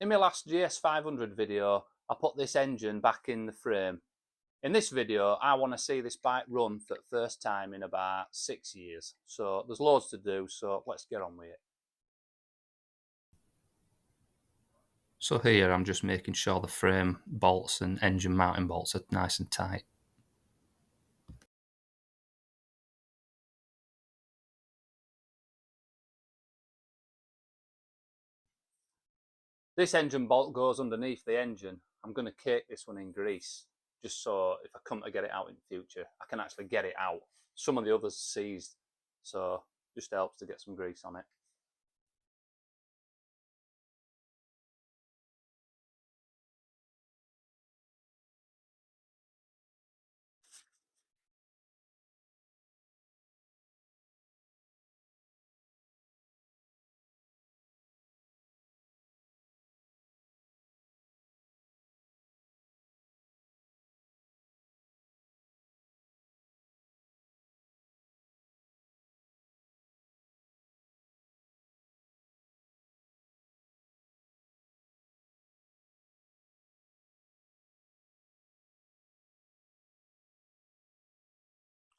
In my last GS500 video, I put this engine back in the frame. In this video, I want to see this bike run for the first time in about 6 years. So there's loads to do, so let's get on with it. So here I'm just making sure the frame bolts and engine mounting bolts are nice and tight. This engine bolt goes underneath the engine. I'm going to cake this one in grease, just so if I come to get it out in the future, I can actually get it out. Some of the others seized, so just helps to get some grease on it.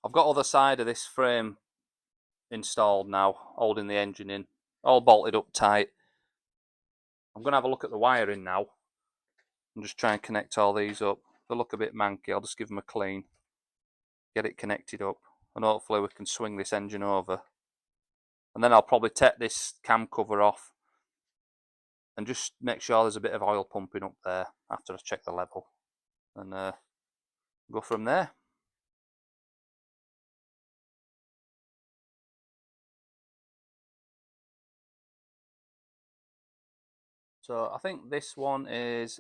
I've got other side of this frame installed now, holding the engine in, all bolted up tight. I'm going to have a look at the wiring now and just try and connect all these up. If they look a bit manky, I'll just give them a clean, get it connected up, and hopefully we can swing this engine over. And then I'll probably take this cam cover off and just make sure there's a bit of oil pumping up there after I check the level, and go from there. So I think this one is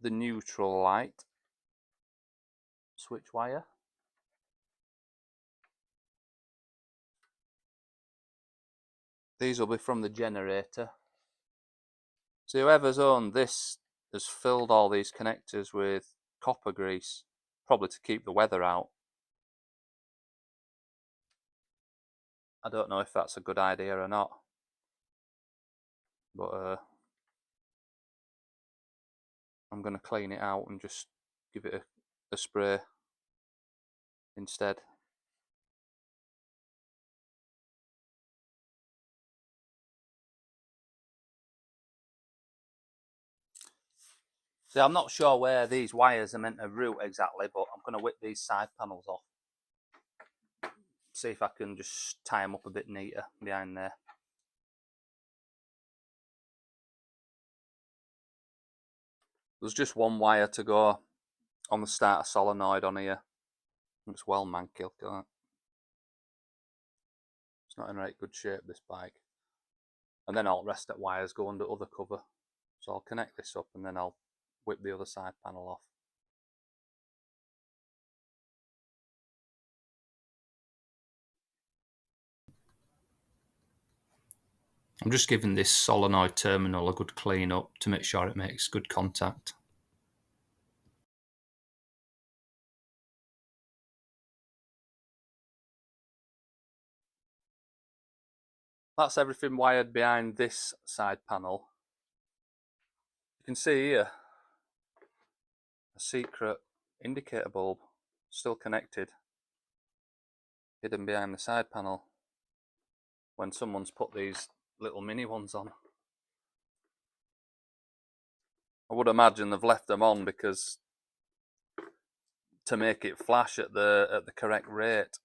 the neutral light switch wire. These will be from the generator. So whoever's owned this has filled all these connectors with copper grease, probably to keep the weather out. I don't know if that's a good idea or not, but I'm going to clean it out and just give it a spray instead. See, I'm not sure where these wires are meant to route exactly, but I'm going to whip these side panels off. See if I can just tie them up a bit neater behind there. There's just one wire to go on the starter solenoid on here. It's well manky, look at that. It's not in right good shape, this bike. And then all the rest of the wires go under other cover. So I'll connect this up and then I'll whip the other side panel off. I'm just giving this solenoid terminal a good clean up to make sure it makes good contact. That's everything wired behind this side panel. You can see here a secret indicator bulb still connected, hidden behind the side panel when someone's put these little mini ones on. I would imagine they've left them on because to make it flash at the correct rate.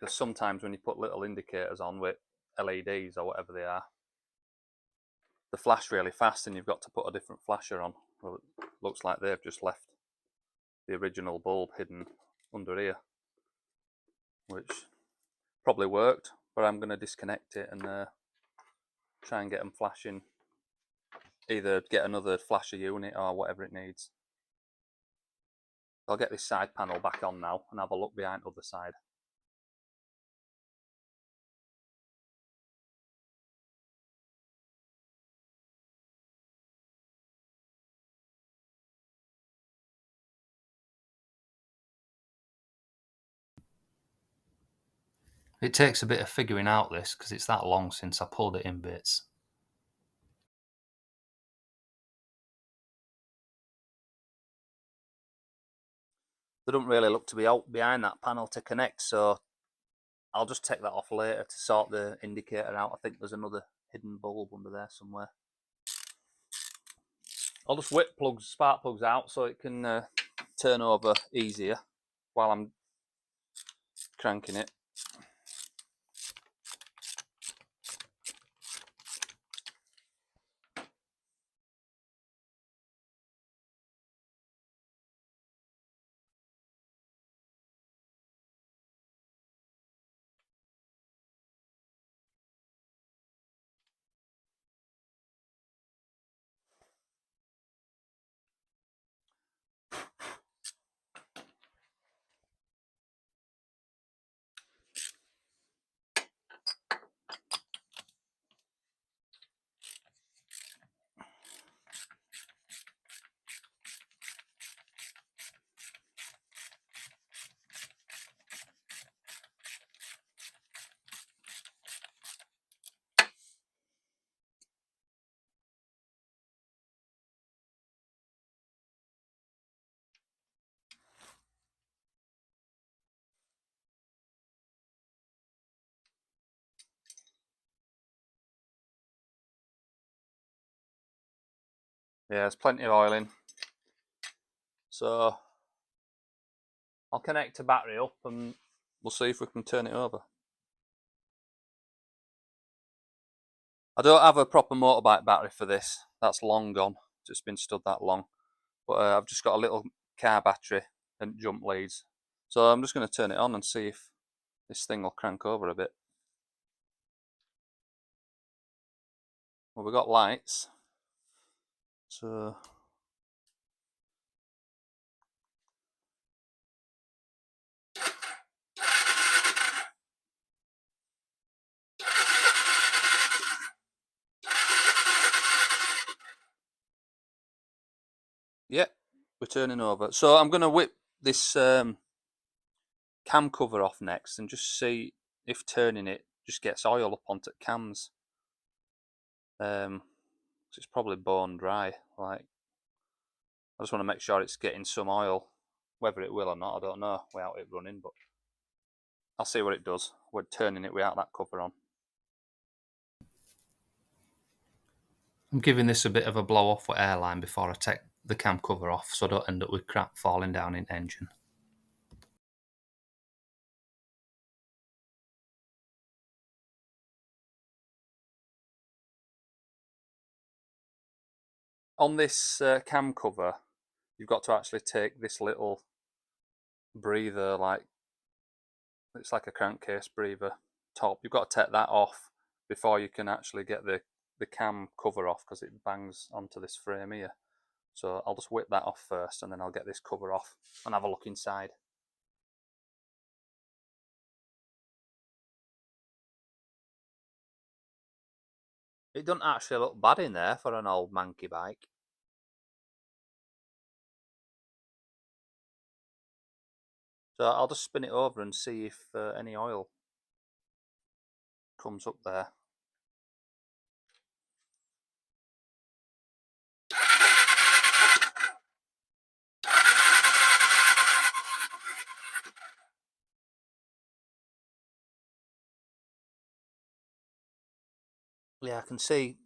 Because sometimes when you put little indicators on with LEDs or whatever they are, they flash really fast and you've got to put a different flasher on. Well, it looks like they've just left the original bulb hidden under here, which probably worked, but I'm going to disconnect it and try and get them flashing. Either get another flasher unit or whatever it needs. I'll get this side panel back on now and have a look behind the other side. It takes a bit of figuring out this because it's that long since I pulled it in bits. They don't really look to be out behind that panel to connect, so I'll just take that off later to sort the indicator out. I think there's another hidden bulb under there somewhere. I'll just whip spark plugs out so it can turn over easier while I'm cranking it. Yeah, there's plenty of oil in. So I'll connect the battery up and we'll see if we can turn it over. I don't have a proper motorbike battery for this. That's long gone. It's been stood that long. But I've just got a little car battery and jump leads. So I'm just going to turn it on and see if this thing will crank over a bit. Well, we've got lights. So yeah, we're turning over. So I'm going to whip this cam cover off next and just see if turning it just gets oil up onto cams. It's probably bone dry. Like, I just want to make sure it's getting some oil. Whether it will or not, I don't know without it running, but I'll see what it does. We're turning it without that cover on. I'm giving this a bit of a blow off with airline before I take the cam cover off so I don't end up with crap falling down in engine. On this cam cover, you've got to actually take this little breather, like it's like a crankcase breather top. You've got to take that off before you can actually get the cam cover off, because it bangs onto this frame here. So I'll just whip that off first and then I'll get this cover off and have a look inside. It doesn't actually look bad in there for an old manky bike. So I'll just spin it over and see if any oil comes up there. Yeah, I can see.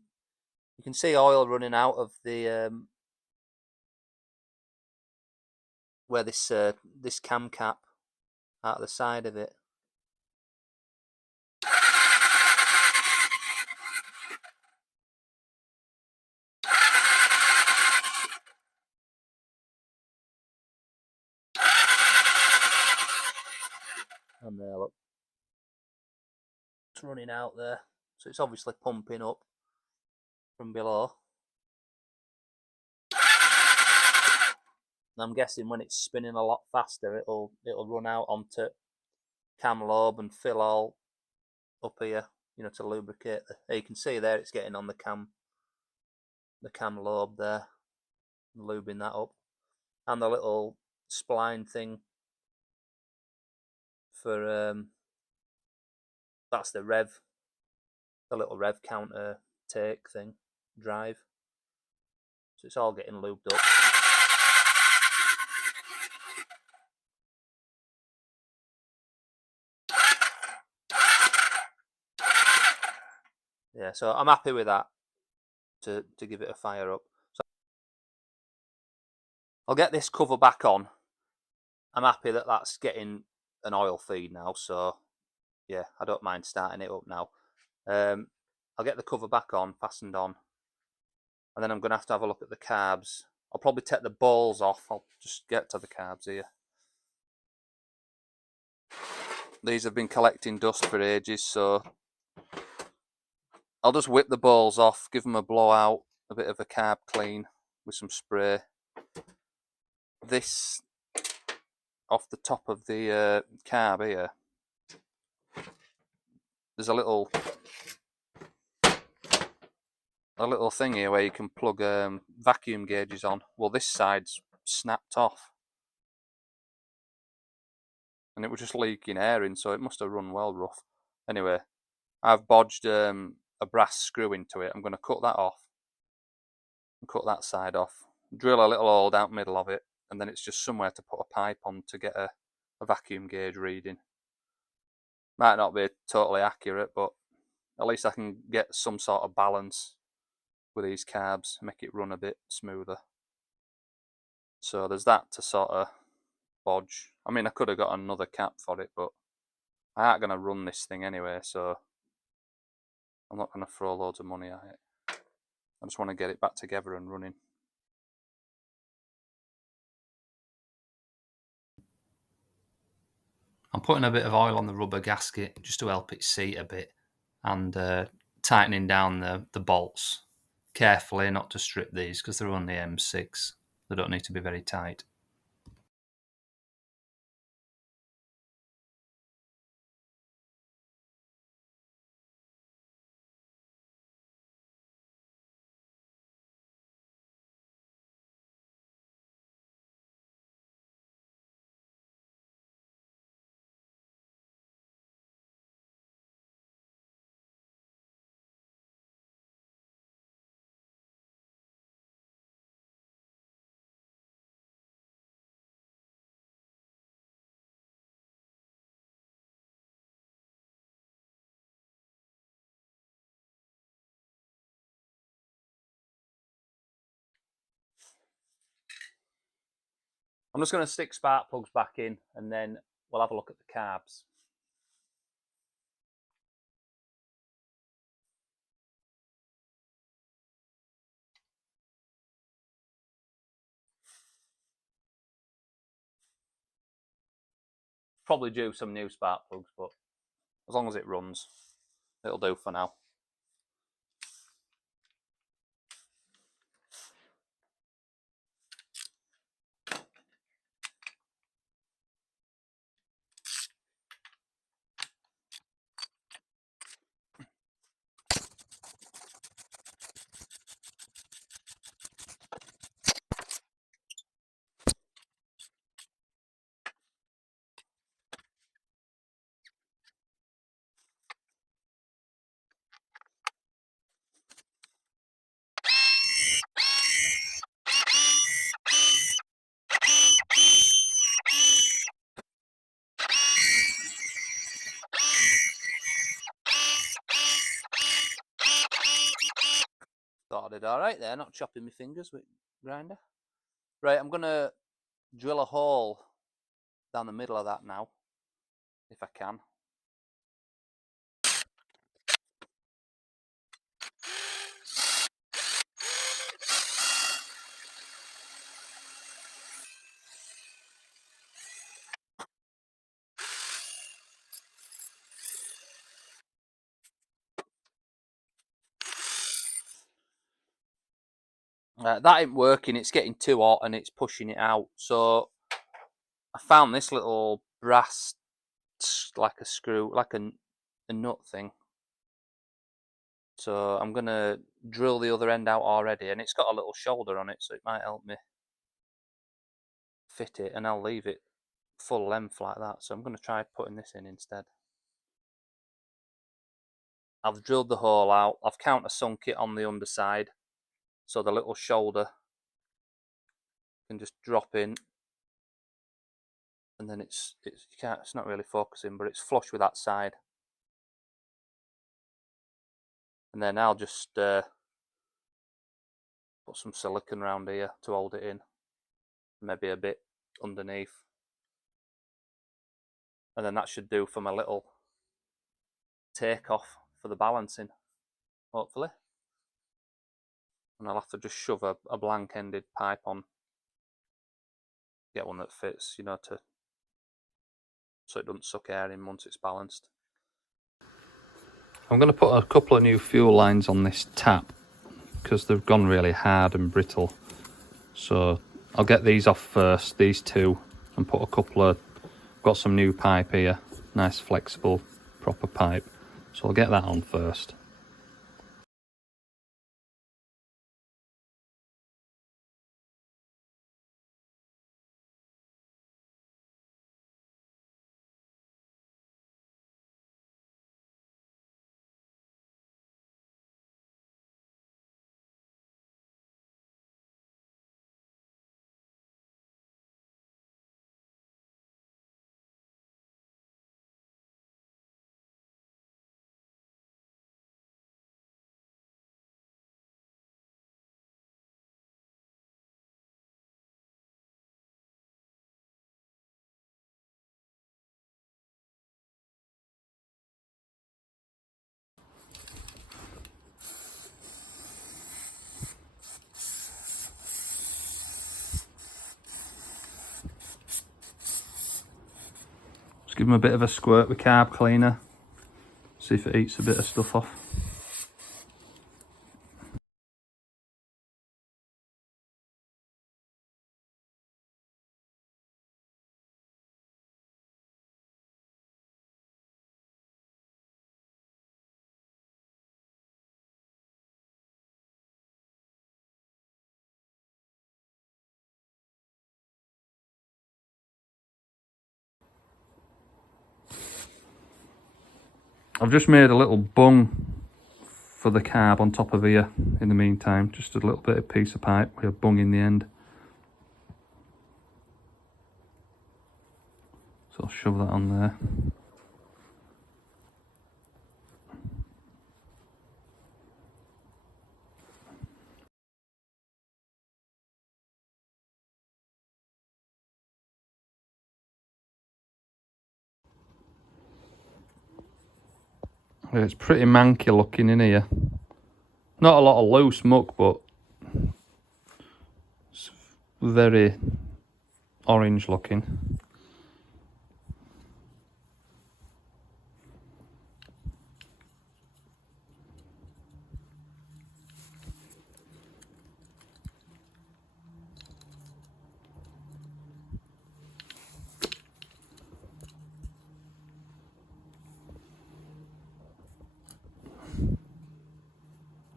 You can see oil running out of the where this cam cap out of the side of it. And there, look, it's running out there. So it's obviously pumping up from below. And I'm guessing when it's spinning a lot faster, it'll run out onto cam lobe and fill all up here, you know, to lubricate the. You can see there it's getting on the cam lobe there, lubing that up, and the little spline thing for that's the little rev counter take thing, drive. So it's all getting lubed up. Yeah, so I'm happy with that to give it a fire up. So I'll get this cover back on. I'm happy that that's getting an oil feed now, so yeah, I don't mind starting it up now. I'll get the cover back on, fastened on, and then I'm going to have a look at the carbs. I'll probably take the balls off. I'll just get to the carbs here. These have been collecting dust for ages, so I'll just whip the balls off, give them a blowout, a bit of a carb clean with some spray. This off the top of the carb here, there's a little thing here where you can plug vacuum gauges on. Well, this side's snapped off, and it was just leaking air in, so it must have run well rough. Anyway, I've bodged a brass screw into it. I'm going to cut that off and cut that side off, drill a little hole down the middle of it, and then it's just somewhere to put a pipe on to get a vacuum gauge reading. Might not be totally accurate, but at least I can get some sort of balance with these carbs, make it run a bit smoother. So there's that to sort of bodge. I mean, I could have got another cap for it, but I ain't going to run this thing anyway, so I'm not going to throw loads of money at it. I just want to get it back together and running. I'm putting a bit of oil on the rubber gasket just to help it seat a bit, and tightening down the bolts carefully, not to strip these because they're only M6. They don't need to be very tight. I'm just going to stick spark plugs back in, and then we'll have a look at the carbs. Probably due some new spark plugs, but as long as it runs, it'll do for now. Thought I did alright there, not chopping my fingers with grinder. Right, I'm going to drill a hole down the middle of that now, if I can. That ain't working, it's getting too hot and it's pushing it out. So I found this little brass, like a screw, like a nut thing. So I'm going to drill the other end out already, and it's got a little shoulder on it, so it might help me fit it, and I'll leave it full length like that. So I'm going to try putting this in instead. I've drilled the hole out, I've countersunk it on the underside, so the little shoulder can just drop in, and then it's not really focusing, but it's flush with that side. And then I'll just put some silicone around here to hold it in, maybe a bit underneath, and then that should do for my little take-off for the balancing, hopefully. And I'll have to just shove a blank-ended pipe on, get one that fits, you know, so it doesn't suck air in once it's balanced. I'm going to put a couple of new fuel lines on this tap because they've gone really hard and brittle. So I'll get these off first, these two, and put a couple of, got some new pipe here, nice flexible proper pipe. So I'll get that on first. Just give them a bit of a squirt with carb cleaner, see if it eats a bit of stuff off. I've just made a little bung for the carb on top of here in the meantime, just a little bit of piece of pipe with a bung in the end. So I'll shove that on there. It's pretty manky looking in here. Not a lot of loose muck, but it's very orange looking.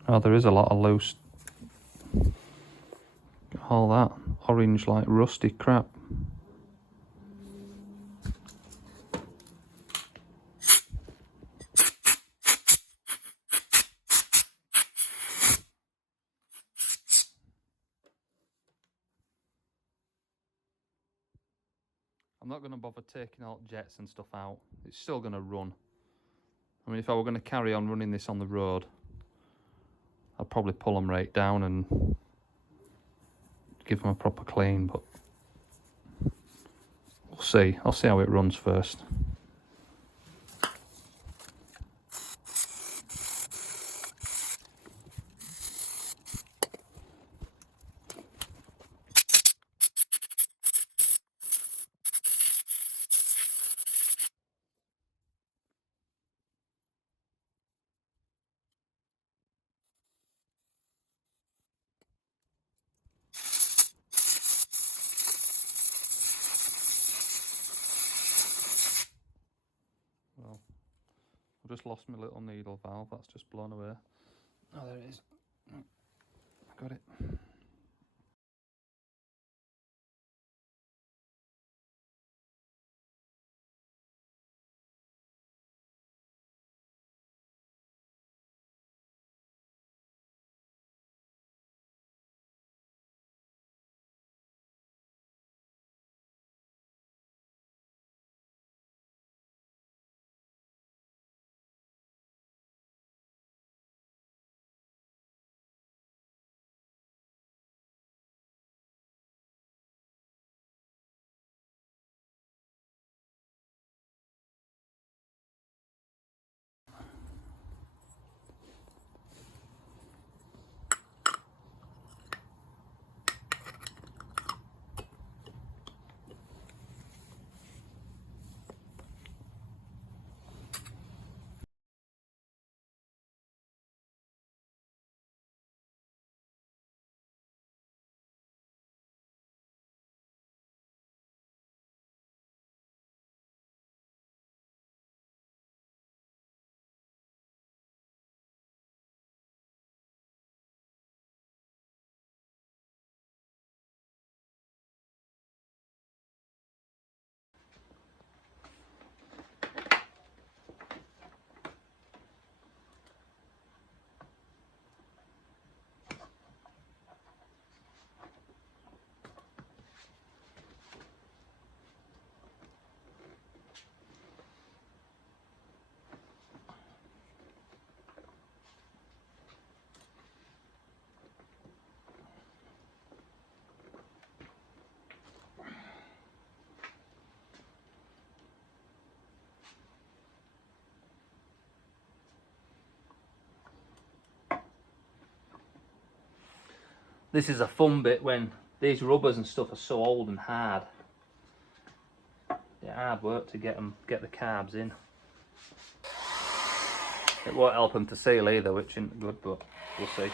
Oh, there is a lot of loose. All that orange, like rusty crap. I'm not going to bother taking all jets and stuff out. It's still going to run. I mean, if I were going to carry on running this on the road, I'd probably pull them right down and give them a proper clean, but we'll see. I'll see how it runs first. Well, I've just lost my little needle valve. That's just blown away. Oh, there it is. I got it. This is a fun bit when these rubbers and stuff are so old and hard. It's hard work to get the carbs in. It won't help them to seal either, which isn't good, but we'll see.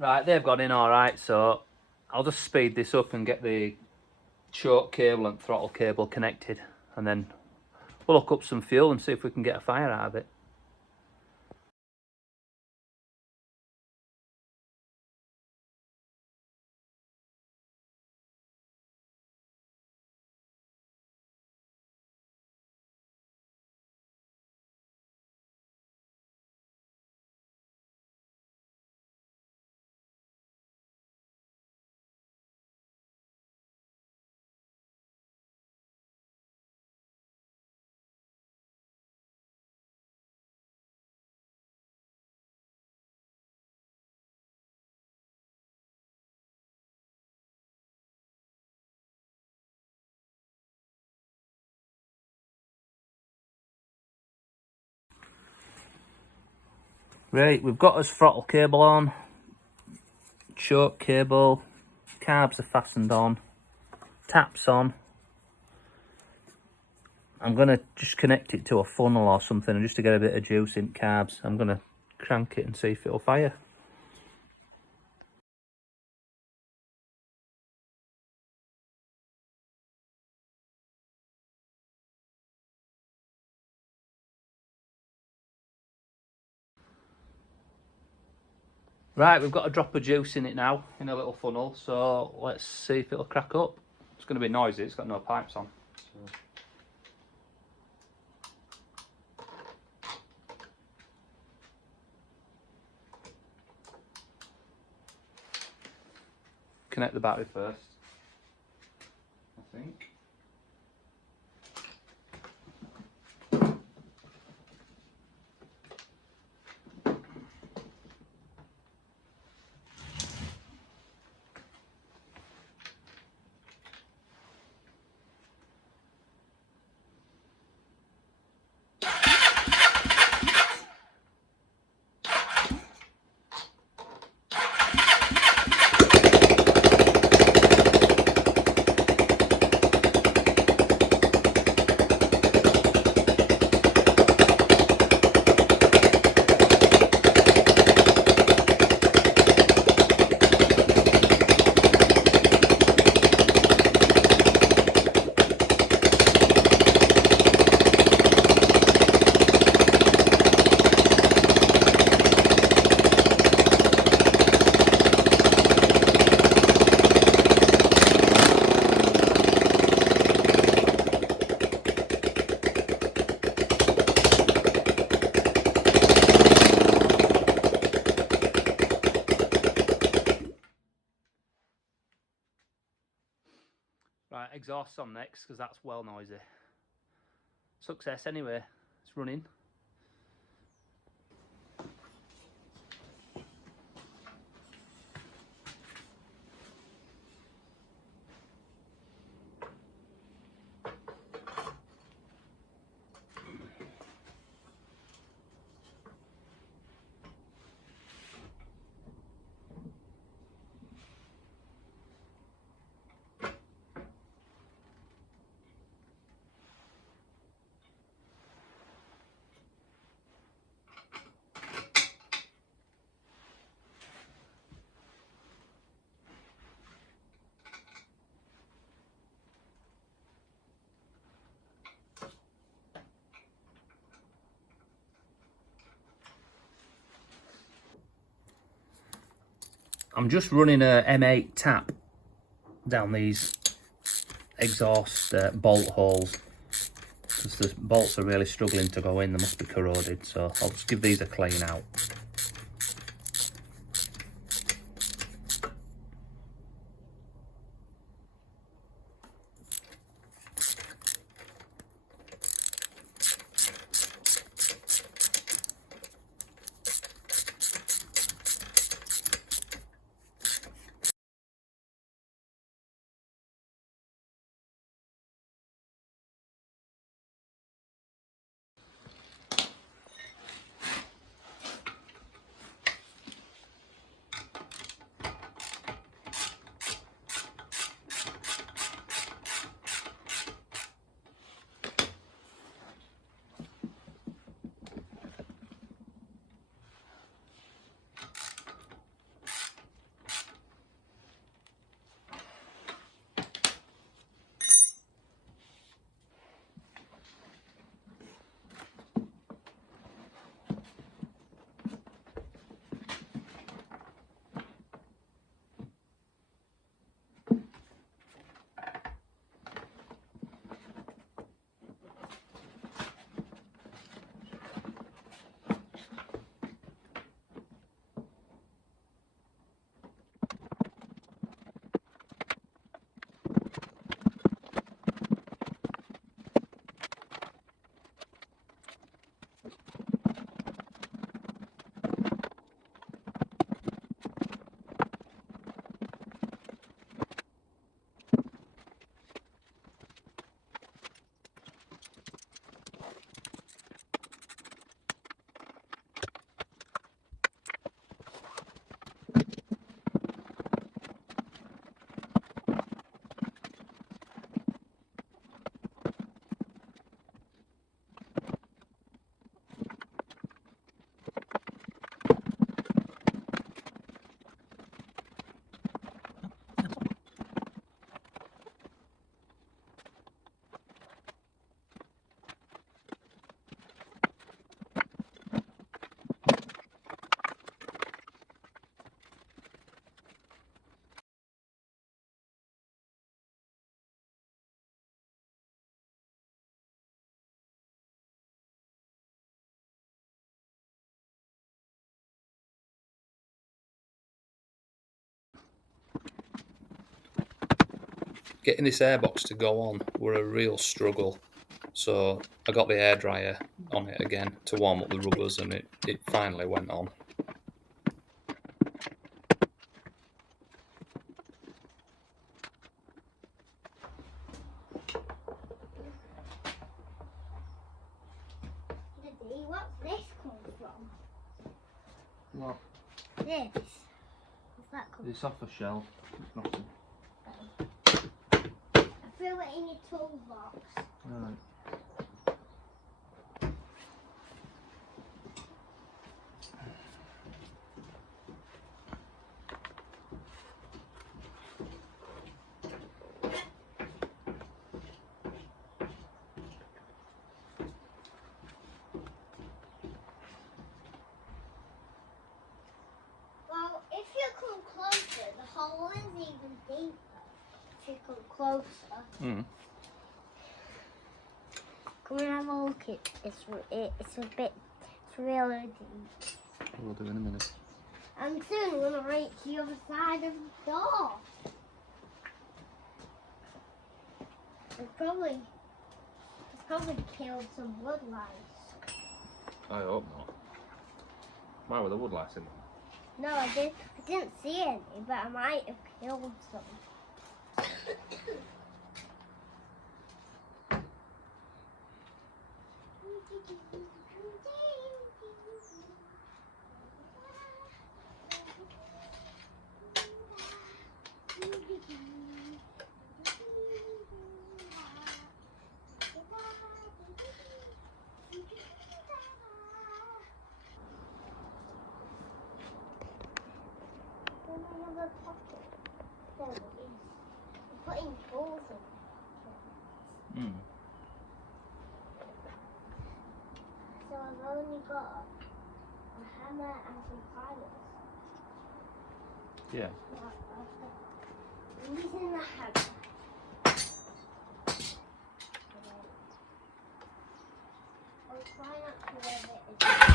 Right, they've got in alright, so I'll just speed this up and get the choke cable and throttle cable connected, and then we'll hook up some fuel and see if we can get a fire out of it. Right, we've got us throttle cable on, choke cable, carbs are fastened on, taps on. I'm going to just connect it to a funnel or something just to get a bit of juice in carbs. I'm going to crank it and see if it'll fire. Right, we've got a drop of juice in it now, in a little funnel, so let's see if it'll crack up. It's going to be noisy, it's got no pipes on. So. Connect the battery first, I think. Right, exhaust on next because that's well noisy. Success anyway, it's running. I'm just running a M8 tap down these exhaust bolt holes because the bolts are really struggling to go in. They must be corroded, so I'll just give these a clean out. Getting this airbox to go on were a real struggle, so I got the airdryer on it again to warm up the rubbers, and it finally went on. Daddy, what's this come from? What? This. What's that come It's off a shelf. Nothing. I threw it in your toolbox. Right. Well, if you come closer, the hole is even deeper. If you come closer. Mm. Come and have a look. It's really deep. We'll do in a minute. And soon we're gonna reach the other side of the door. It's probably killed some wood lice. I hope not. Why were the wood lice in there? No, I didn't see any, but I might have killed some. Another pocket. There it is. I'm putting tools in. Mm. So I've only got a hammer and some pliers. Yeah. He's in the house. I'll try not to rub it again.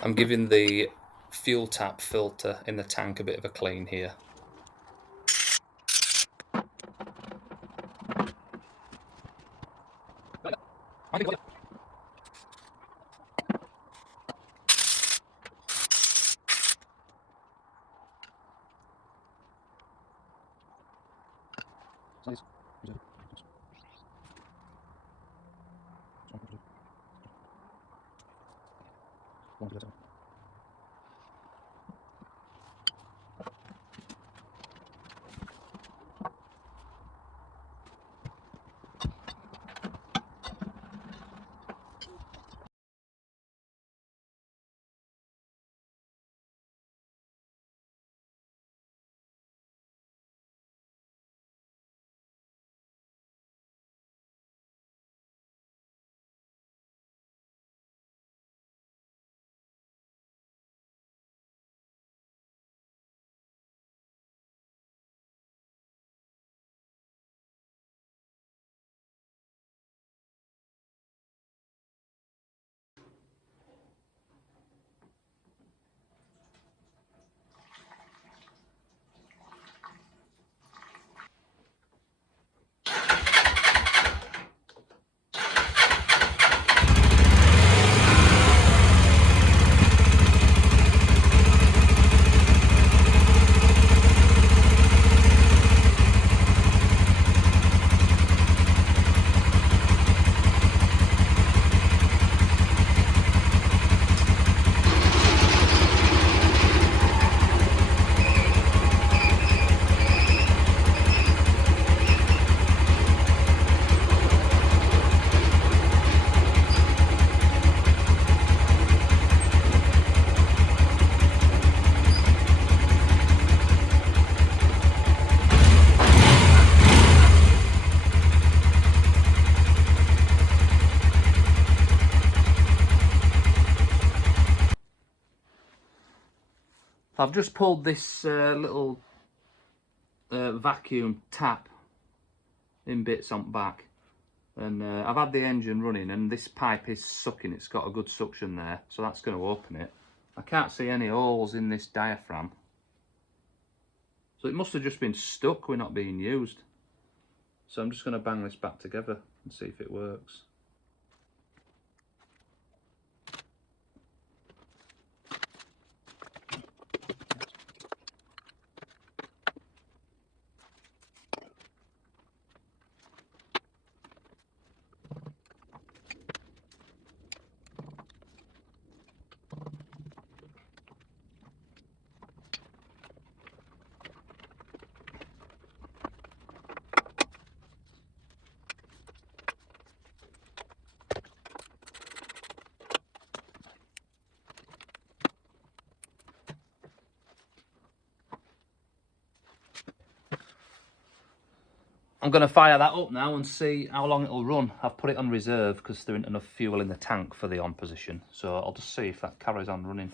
I'm giving the fuel tap filter in the tank a bit of a clean here. I've just pulled this little vacuum tap in bits on back, and I've had the engine running, and this pipe is sucking. It's got a good suction there, so that's going to open it. I can't see any holes in this diaphragm, so it must have just been stuck. We're not being used. So I'm just going to bang this back together and see if it works. I'm going to fire that up now and see how long it'll run. I've put it on reserve because there isn't enough fuel in the tank for the on position. So I'll just see if that carries on running.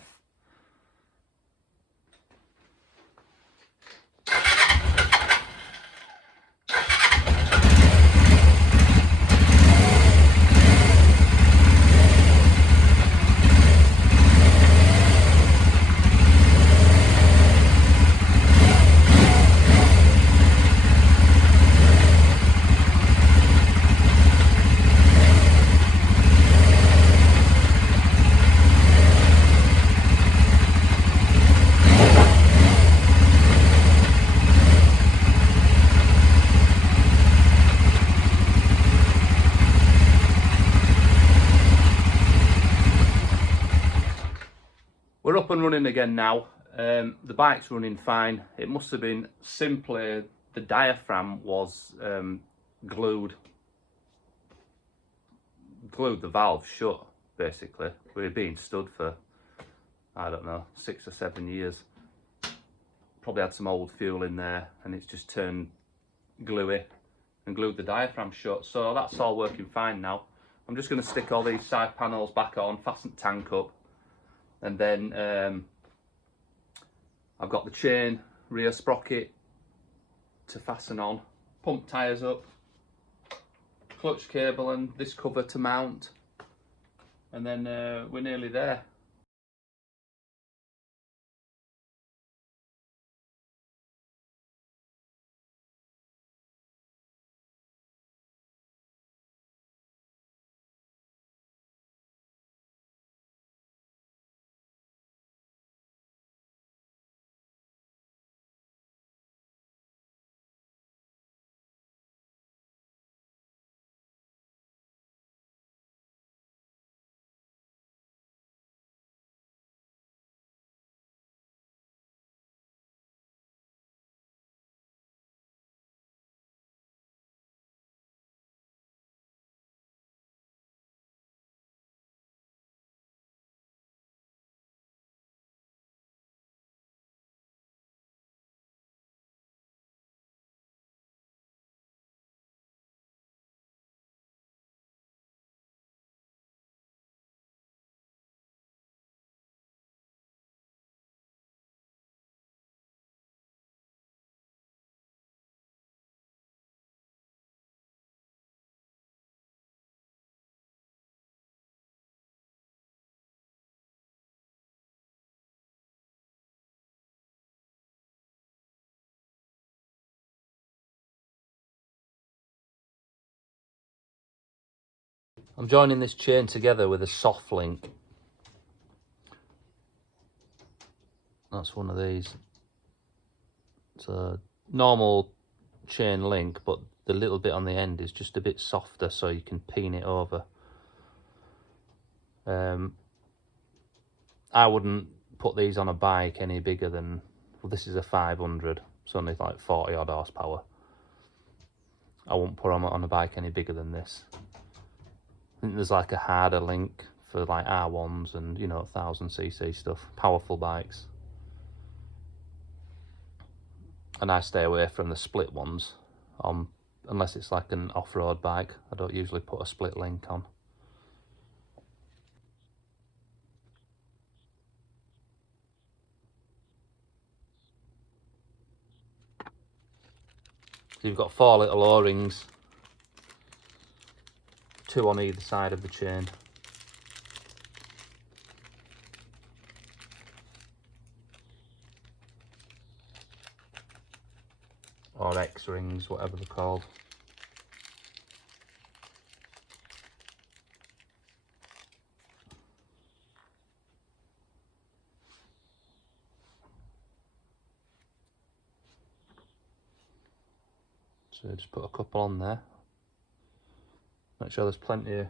We're up and running again now. The bike's running fine. It must have been simply the diaphragm was glued the valve shut, basically. We've been stood for, I don't know, 6 or 7 years. Probably had some old fuel in there and it's just turned gluey and glued the diaphragm shut. So that's all working fine now. I'm just going to stick all these side panels back on, fasten the tank up, and then I've got the chain, rear sprocket to fasten on, pump tyres up, clutch cable and this cover to mount, and then we're nearly there. I'm joining this chain together with a soft link. That's one of these. It's a normal chain link, but the little bit on the end is just a bit softer so you can pin it over. I wouldn't put these on a bike any bigger than, well, this is a 500, it's only like 40 odd horsepower. I wouldn't put them on a bike any bigger than this. I think there's like a harder link for like R1s and, you know, 1000cc stuff, powerful bikes. And I stay away from the split ones, unless it's like an off-road bike. I don't usually put a split link on. So you've got 4 little O-rings, 2 on either side of the chain. Or X-rings, whatever they're called. So just put a couple on there. Make sure there's plenty of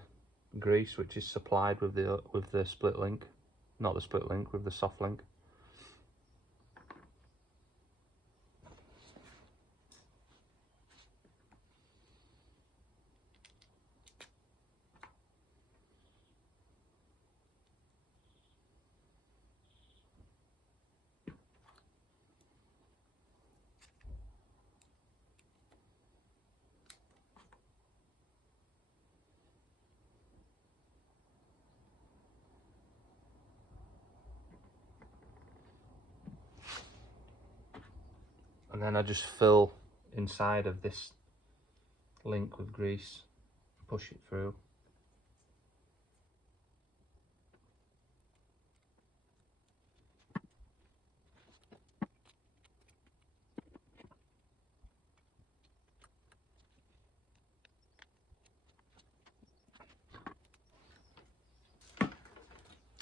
grease, which is supplied with the split link, not the split link, with the soft link. And then I just fill inside of this link with grease, push it through.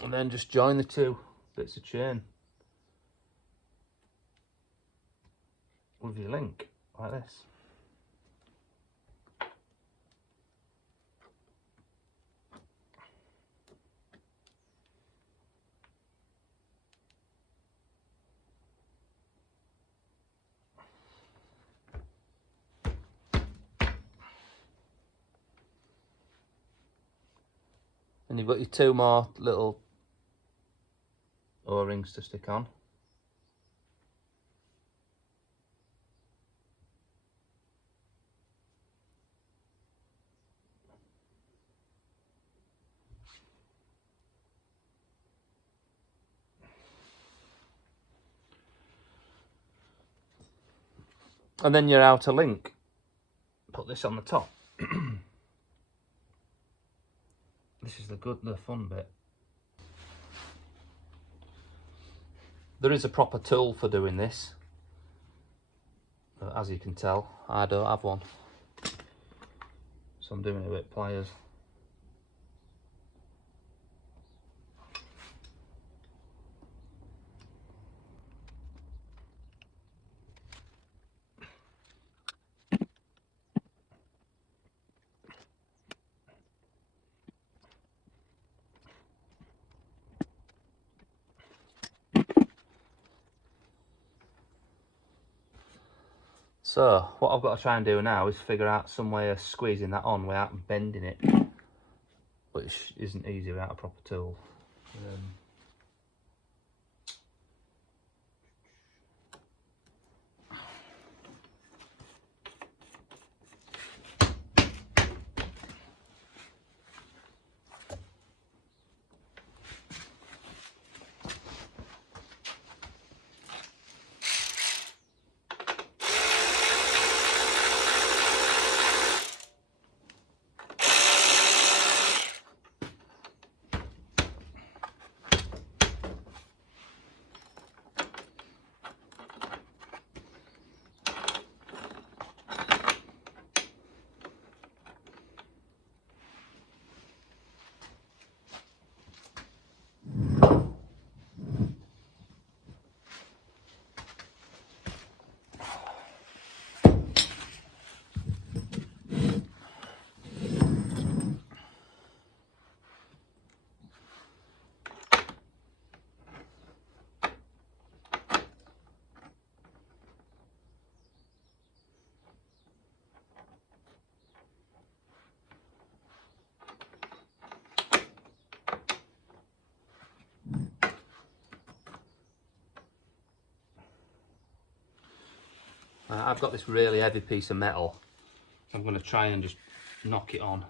And then just join the 2 bits of chain with your link, like this. And you've got your 2 more little O-rings to stick on. And then your outer link, put this on the top. This is the fun bit. There is a proper tool for doing this. As you can tell, I don't have one. So I'm doing it with pliers. So what I've got to try and do now is figure out some way of squeezing that on without bending it, which isn't easy without a proper tool. I've got this really heavy piece of metal. I'm going to try and just knock it on.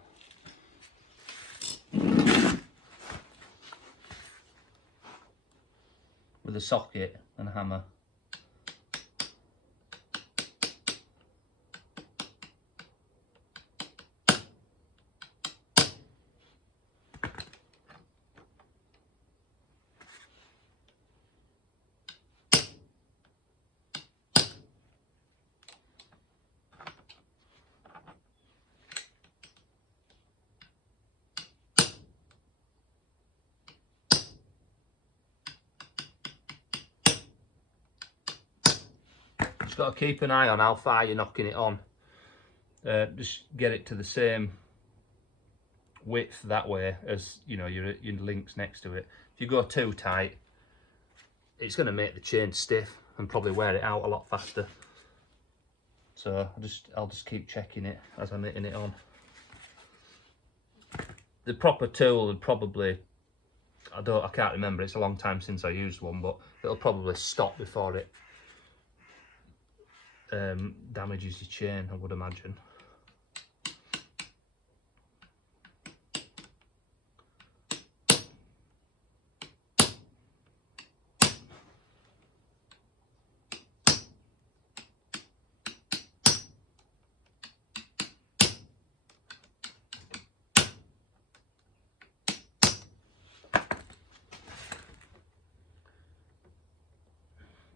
With a socket and a hammer. Just got to keep an eye on how far you're knocking it on. Just get it to the same width that way as, you know, your links next to it. If you go too tight, it's going to make the chain stiff and probably wear it out a lot faster. So I'll just keep checking it as I'm hitting it on. The proper tool would probably, I can't remember, it's a long time since I used one, but it'll probably stop before it damages your chain, I would imagine.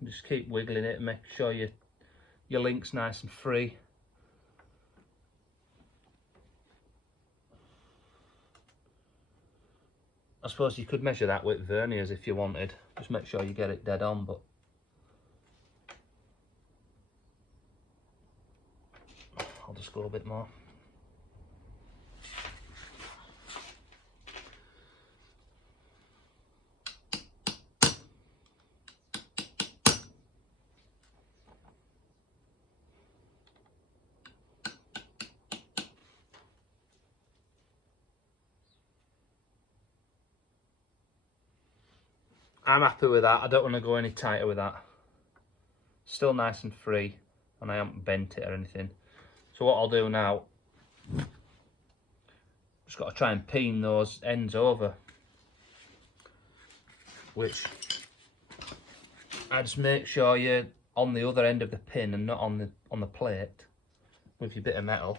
Just keep wiggling it and make sure your link's nice and free. I suppose you could measure that with verniers if you wanted. Just make sure you get it dead on, but I'll just go a bit more. I'm happy with that. I don't want to go any tighter with that. Still nice and free, and I haven't bent it or anything. So what I'll do now, just got to try and peen those ends over, which I just make sure you're on the other end of the pin and not on the plate with your bit of metal,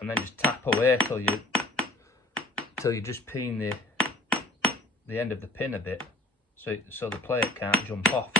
and then just tap away till you just peen the end of the pin a bit, so the plate can't jump off.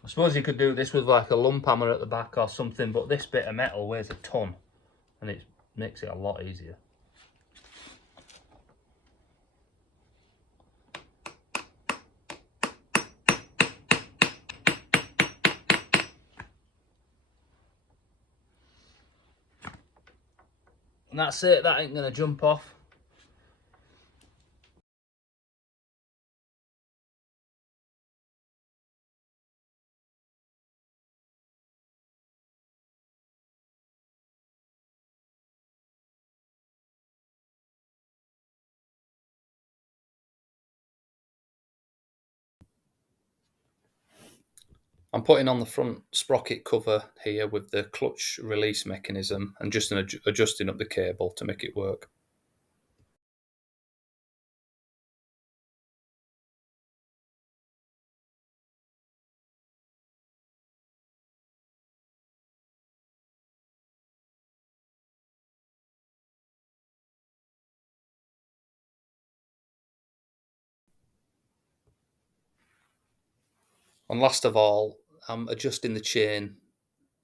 I suppose you could do this with like a lump hammer at the back or something, but this bit of metal weighs a ton and it makes it a lot easier. And that's it, that ain't gonna jump off. I'm putting on the front sprocket cover here with the clutch release mechanism and just adjusting up the cable to make it work. And last of all, I'm adjusting the chain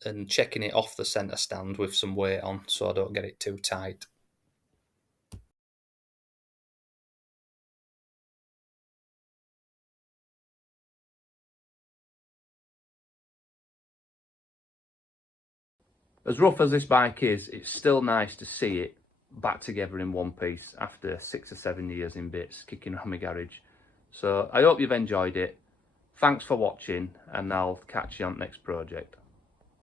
and checking it off the centre stand with some weight on so I don't get it too tight. As rough as this bike is, it's still nice to see it back together in one piece after 6 or 7 years in bits kicking around my garage. So I hope you've enjoyed it. Thanks for watching, and I'll catch you on the next project.